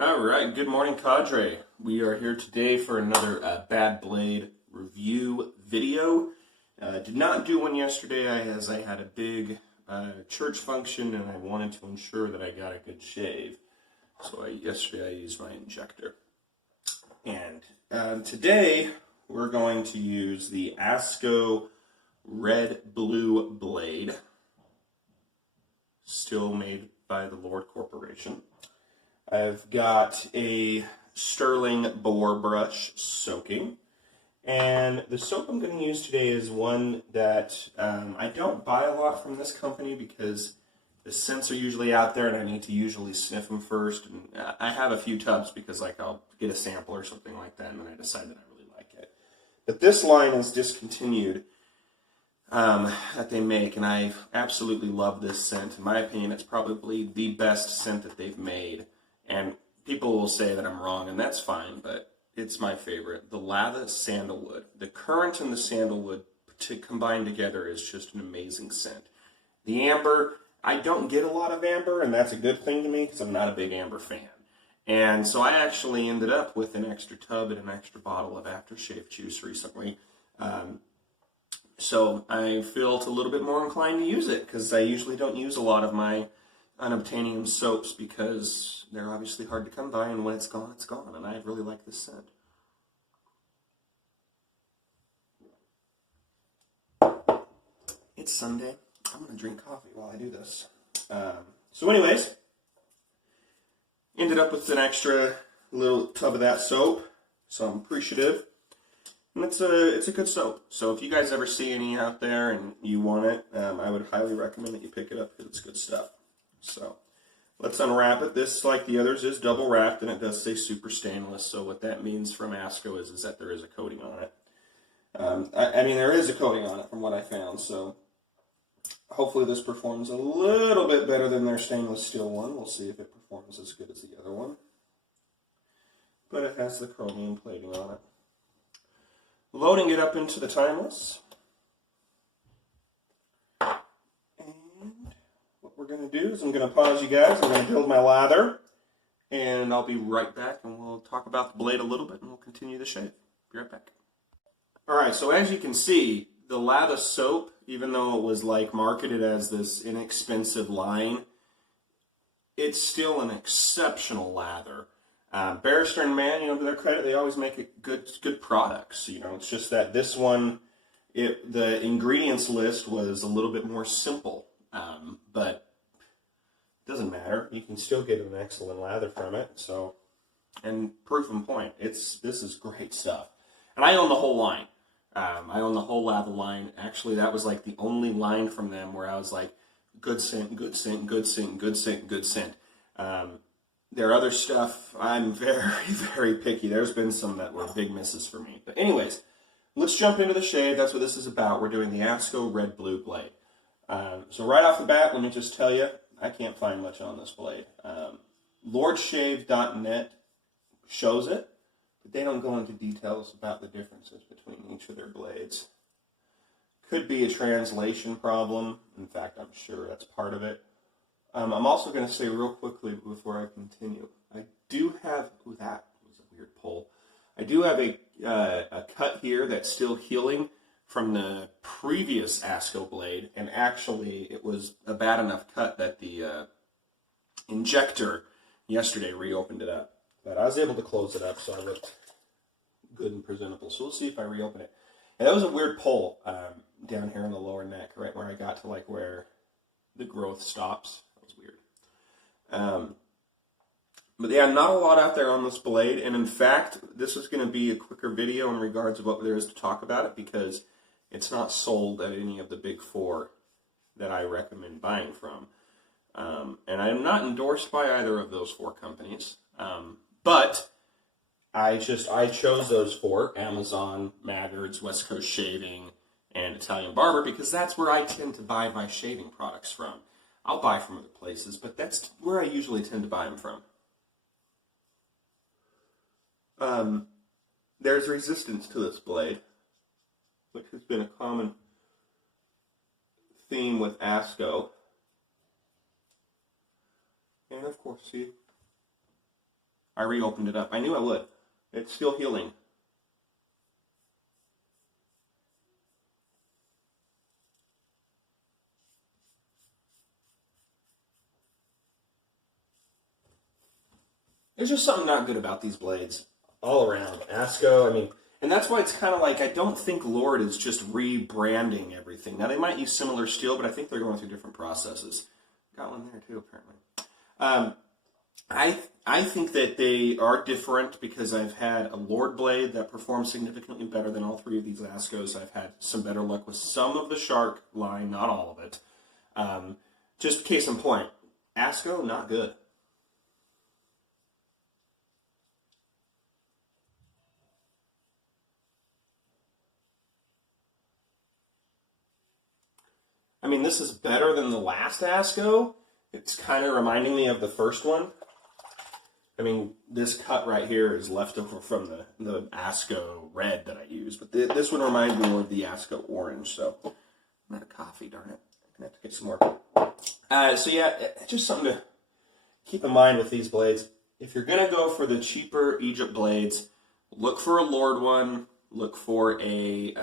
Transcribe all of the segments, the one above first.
Alright, good morning, Cadre. We are here today for another Bad Blade review video. Did not do one yesterday as I had a big church function and I wanted to ensure that I got a good shave. So yesterday I used my injector. And today we're going to use the Asco Red Blue Blade, still made by the Lord Corporation. I've got a sterling boar brush soaking, and the soap I'm going to use today is one that I don't buy a lot from this company because the scents are usually out there and I need to usually sniff them first. And I have a few tubs because I'll get a sample or something like that and then I decide that I really like it. But this line is discontinued that they make, and I absolutely love this scent. In my opinion, it's probably the best scent that they've made. And people will say that I'm wrong, and that's fine, but it's my favorite. The lather sandalwood. The currant and the sandalwood combined together is just an amazing scent. The amber, I don't get a lot of amber, and that's a good thing to me because I'm not a big amber fan. And so I actually ended up with an extra tub and an extra bottle of aftershave juice recently. So I felt a little bit more inclined to use it because I usually don't use a lot of my unobtainium soaps because they're obviously hard to come by, and when it's gone, and I really like this scent. It's Sunday. I'm going to drink coffee while I do this. So anyways, ended up with an extra little tub of that soap, so I'm appreciative. And it's a good soap. So if you guys ever see any out there and you want it, I would highly recommend that you pick it up because it's good stuff. So let's unwrap it. This, like the others, is double wrapped, and it does say super stainless. So what that means from Asco is that there is a coating on it. I mean, there is a coating on it from what I found. So hopefully this performs a little bit better than their stainless steel one. We'll see if it performs as good as the other one. But it has the chromium plating on it. Loading it up into the timeless. What we're going to do is I'm going to pause you guys. I'm going to build my lather, and I'll be right back, and we'll talk about the blade a little bit, and we'll continue the shave. Be right back. Alright, so as you can see, the lather soap, even though it was marketed as this inexpensive line, it's still an exceptional lather. Barrister and Mann, to their credit, they always make good products. It's just that this one, the ingredients list was a little bit more simple, but it doesn't matter. You can still get an excellent lather from it. So, and proof in point, this is great stuff. And I own the whole line. I own the whole lather line. Actually, that was the only line from them where I was like, good scent, good scent, good scent, good scent, good scent. Their other stuff, I'm very, very picky. There's been some that were big misses for me. But anyways, let's jump into the shave. That's what this is about. We're doing the Asco Red Blue Blade. So right off the bat, let me just tell you, I can't find much on this blade. Lordshave.net shows it, but they don't go into details about the differences between each of their blades. Could be a translation problem. In fact, I'm sure that's part of it. I'm also going to say real quickly before I continue, I do have, that was a weird pull. I do have a cut here that's still healing from the previous Asco blade, and actually it was a bad enough cut that the injector yesterday reopened it up. But I was able to close it up, so I looked good and presentable. So we'll see if I reopen it. And that was a weird pull down here in the lower neck, right where I got to where the growth stops. Weird. But yeah, not a lot out there on this blade, and in fact, this is going to be a quicker video in regards to what there is to talk about it because it's not sold at any of the big four that I recommend buying from. And I'm not endorsed by either of those four companies, but I chose those four: Amazon, Maggards, West Coast Shaving, and Italian Barber, because that's where I tend to buy my shaving products from. I'll buy from other places, but that's where I usually tend to buy them from. There's resistance to this blade, which has been a common theme with Asco. And of course, see, I reopened it up. I knew I would. It's still healing. There's just something not good about these blades all around. Asco, I mean, and that's why it's kind of like, I don't think Lord is just rebranding everything. Now, they might use similar steel, but I think they're going through different processes. Got one there, too, apparently. I think that they are different because I've had a Lord blade that performs significantly better than all three of these Ascos. I've had some better luck with some of the Shark line, not all of it. Just case in point, Asco, not good. I mean, this is better than the last Asco. It's kind of reminding me of the first one. I mean, this cut right here is left over from the Asco red that I used, but this one reminds me more of the Asco orange, so I'm out of coffee, darn it. I'm going to have to get some more. So yeah, just something to keep in mind with these blades. If you're going to go for the cheaper Egypt blades, look for a Lord one, look for a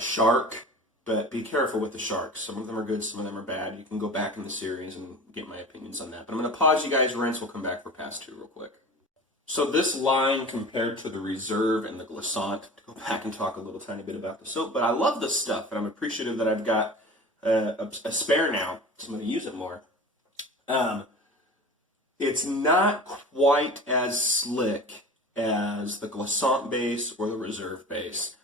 Shark. But be careful with the Sharks. Some of them are good, some of them are bad. You can go back in the series and get my opinions on that. But I'm going to pause you guys, rinse. We'll come back for pass 2 real quick. So this line compared to the Reserve and the Glissant, to go back and talk a little tiny bit about the soap, but I love this stuff, and I'm appreciative that I've got a spare now, so I'm going to use it more. It's not quite as slick as the Glissant base or the Reserve base.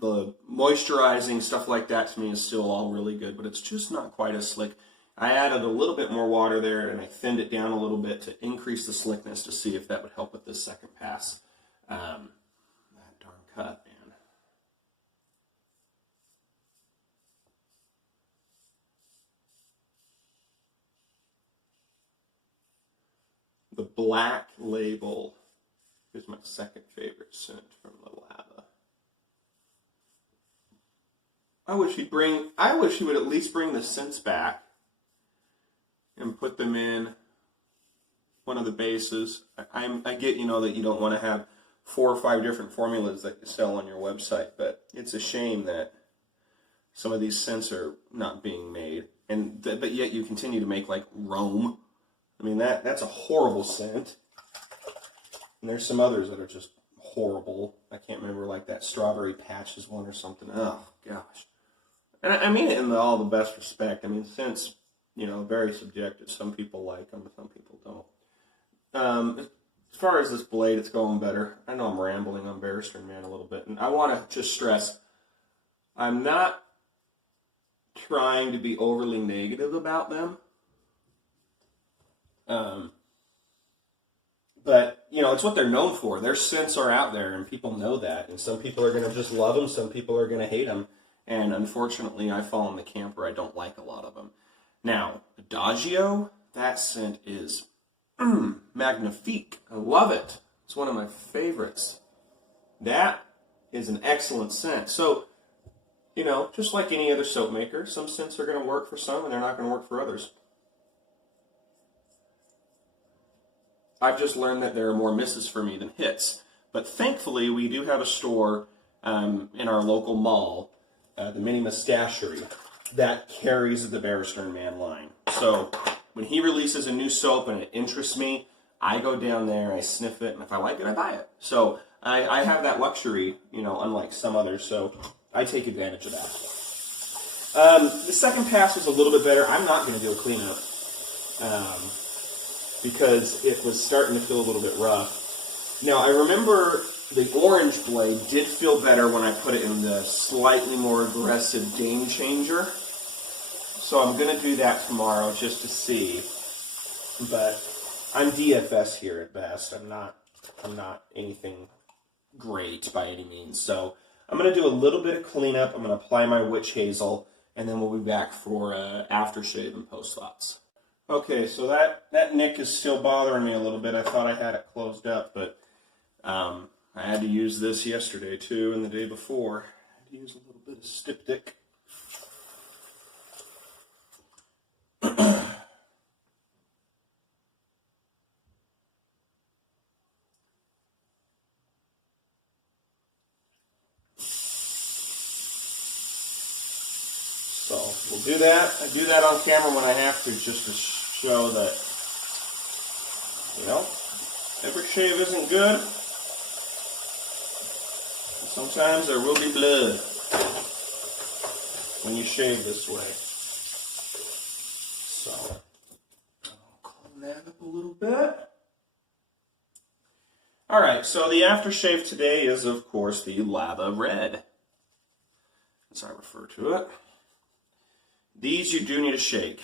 The moisturizing, stuff like that to me is still all really good, but it's just not quite as slick. I added a little bit more water there, and I thinned it down a little bit to increase the slickness to see if that would help with this second pass. That darn cut, man. The Black Label is my second favorite scent from the Lava. I wish he would at least bring the scents back and put them in one of the bases. I get, that you don't want to have 4 or 5 different formulas that you sell on your website, but it's a shame that some of these scents are not being made, but yet you continue to make like Rome. I mean, that's a horrible scent. And there's some others that are just horrible. I can't remember, like that Strawberry Patches one or something. Oh, gosh. And I mean it in all the best respect. I mean, scents, very subjective. Some people like them, some people don't. As far as this blade, it's going better. I know I'm rambling on Barrister Man a little bit. And I want to just stress, I'm not trying to be overly negative about them. But, it's what they're known for. Their scents are out there, and people know that. And some people are going to just love them. Some people are going to hate them. And unfortunately, I fall in the camp where I don't like a lot of them. Now, Adagio, that scent is magnifique. I love it. It's one of my favorites. That is an excellent scent. So, just like any other soap maker, some scents are going to work for some and they're not going to work for others. I've just learned that there are more misses for me than hits. But thankfully, we do have a store in our local mall, the Mini Mustachery, that carries the Barrister Man line. So when he releases a new soap and it interests me, I go down there, I sniff it, and if I like it, I buy it. So I have that luxury, unlike some others, so I take advantage of that. The second pass was a little bit better. I'm not going to do a cleanup because it was starting to feel a little bit rough. Now, I remember the orange blade did feel better when I put it in the slightly more aggressive Game Changer. So I'm going to do that tomorrow just to see. But I'm DFS here at best. I'm not anything great by any means. So I'm going to do a little bit of cleanup. I'm going to apply my Witch Hazel, and then we'll be back for aftershave and post thoughts. Okay, so that nick is still bothering me a little bit. I thought I had it closed up, but I had to use this yesterday too, and the day before. I had to use a little bit of styptic. do that. I do that on camera when I have to, just to show that, you know, every shave isn't good. Sometimes there will be blood when you shave this way. So, I'll clean that up a little bit. Alright, so the aftershave today is, of course, the Lava Red, as I refer to it. These you do need to shake.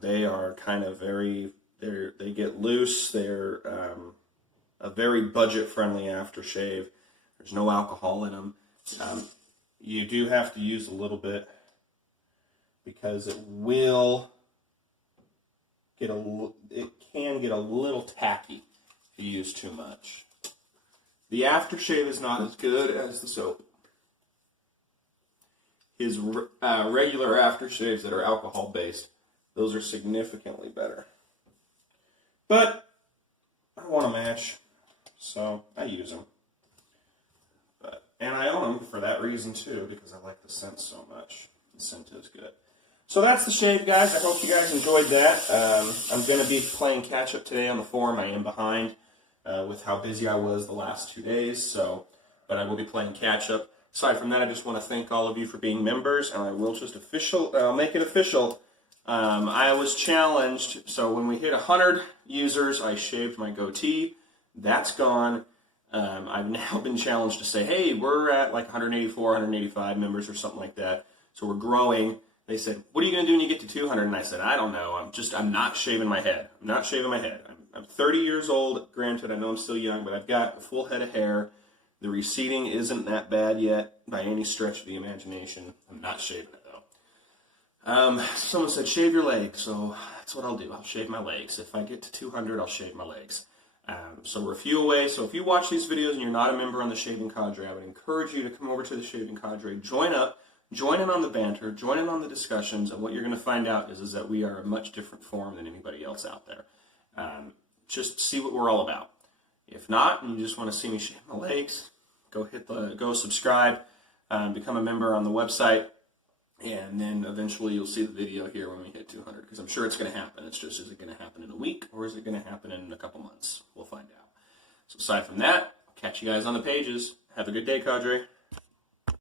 They are kind of they get loose. They're a very budget-friendly aftershave. There's no alcohol in them. You do have to use a little bit because it can get a little tacky if you use too much. The aftershave is not as good as the soap. His regular aftershaves that are alcohol-based, those are significantly better. But I want a match, so I use them. And I own them for that reason too, because I like the scent so much. The scent is good. So that's the shave, guys. I hope you guys enjoyed that. I'm going to be playing catch-up today on the forum. I am behind with how busy I was the last 2 days, but I will be playing catch-up. Aside from that, I just want to thank all of you for being members, and I will just I'll make it official. I was challenged, so when we hit 100 users, I shaved my goatee. That's gone. I've now been challenged to say, hey, we're at like 184, 185 members or something like that, so we're growing. They said, what are you going to do when you get to 200? And I said, I don't know. I'm not shaving my head. I'm not shaving my head. I'm 30 years old. Granted, I know I'm still young, but I've got a full head of hair. The receding isn't that bad yet by any stretch of the imagination. I'm not shaving it, though. Someone said, shave your legs, so that's what I'll do. I'll shave my legs. If I get to 200, I'll shave my legs. So we're a few away. So if you watch these videos and you're not a member on the Shaving Cadre, I would encourage you to come over to the Shaving Cadre, join up, join in on the banter, join in on the discussions, and what you're going to find out is that we are a much different forum than anybody else out there. Just see what we're all about. If not, and you just want to see me shave my legs, go subscribe, become a member on the website, and then eventually you'll see the video here when we hit 200, because I'm sure it's going to happen. It's just, is it going to happen in a week, or is it going to happen in a couple months? We'll find out. So aside from that, I'll catch you guys on the pages. Have a good day, Cadre.